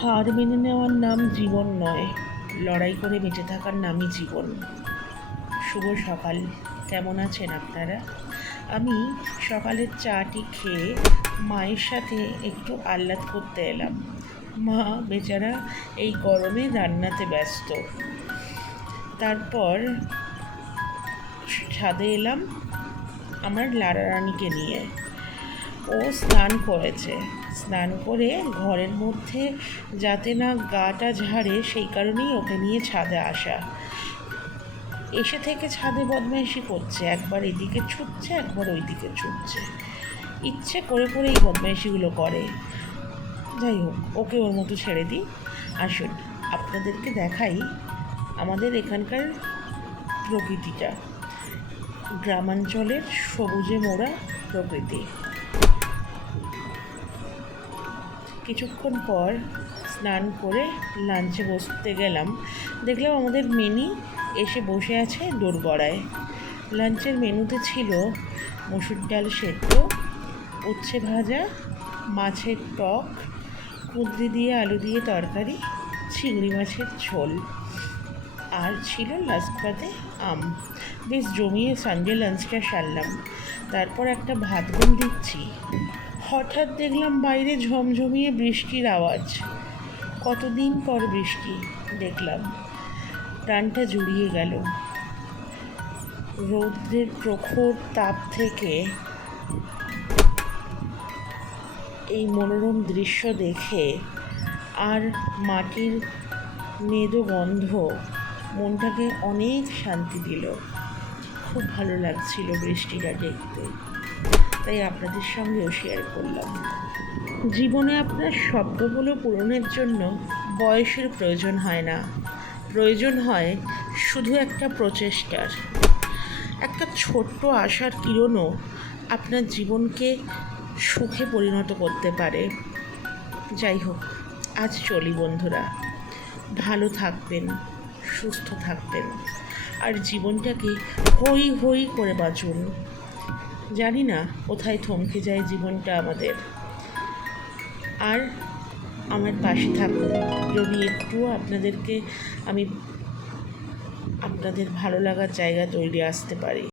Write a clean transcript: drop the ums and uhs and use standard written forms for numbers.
হার মেনে নেওয়ার নাম জীবন নয়, লড়াই করে বেঁচে থাকার নামই জীবন। শুভ সকাল, কেমন আছেন আপনারা? আমি সকালের চাটি খেয়ে মায়ের সাথে একটু আহ্লাদ করতে এলাম। মা বেচারা এই গরমে রান্নাতে ব্যস্ত। তারপর ছাদে এলাম আমার লারা রানীকে নিয়ে। ও স্নান করেছে, স্নান করে ঘরের মধ্যে যাতে না গাটা ঝাড়ে সেই কারণেই ওকে নিয়ে ছাদে আসা। এসে থেকে ছাদে বদমাইশি করছে, একবার এদিকে ছুটছে একবার ওইদিকে ছুটছে, ইচ্ছে করে করে এই বদমাইশিগুলো করে। যাই হোক, ওকে ওর মতো ছেড়ে দিই। আসুন আপনাদেরকে দেখাই আমাদের এখানকার প্রকৃতিটা, গ্রামাঞ্চলের সবুজে মোড়া প্রকৃতি। কিছুক্ষণ পর স্নান করে লাঞ্চে বসতে গেলাম, দেখলাম আমাদের মেনি এসে বসে আছে দোরগড়ায়। লাঞ্চের মেনুতে ছিল মসুর ডাল সেদ্ধ, উচ্ছে ভাজা, মাছের টক, কুঁদরি দিয়ে আলু দিয়ে তরকারি, চিংড়ি মাছের ঝোল, আর ছিল লাস্ট পাতে আম। বেশ জমিয়ে সানডে লাঞ্চটা সারলাম। তারপর একটা ভাত ঘুম দিচ্ছি, হঠাৎ দেখলাম বাইরে ঝমঝমিয়ে বৃষ্টির আওয়াজ। কতদিন পর বৃষ্টি দেখলাম, প্রাণটা জুড়িয়ে গেল। রৌদ্রের প্রখর তাপ থেকে এই মনোরম দৃশ্য দেখে আর মাটির মেদো গন্ধ মনটাকে অনেক শান্তি দিল। খুব ভালো লাগছিল বৃষ্টিটা দেখতে, তাই আপনাদের সঙ্গেও শেয়ার করলাম। জীবনে আপনার স্বপ্নগুলো পূরণের জন্য বয়সের প্রয়োজন হয় না, প্রয়োজন হয় শুধু একটা প্রচেষ্টার। একটা ছোট্ট আশার কিরণও আপনার জীবনকে সুখে পরিণত করতে পারে। যাই হোক, আজ চলি বন্ধুরা, ভালো থাকবেন, সুস্থ থাকবেন, আর জীবনটাকে হই হই করে বাঁচুন। জানি না কোথায় থমকে যায় জীবনটা আমাদের। আর আমার পাশে থাকুন, যদি একটুও আপনাদেরকে আমি আপনাদের ভালো লাগার জায়গা তৈরি আসতে পারি।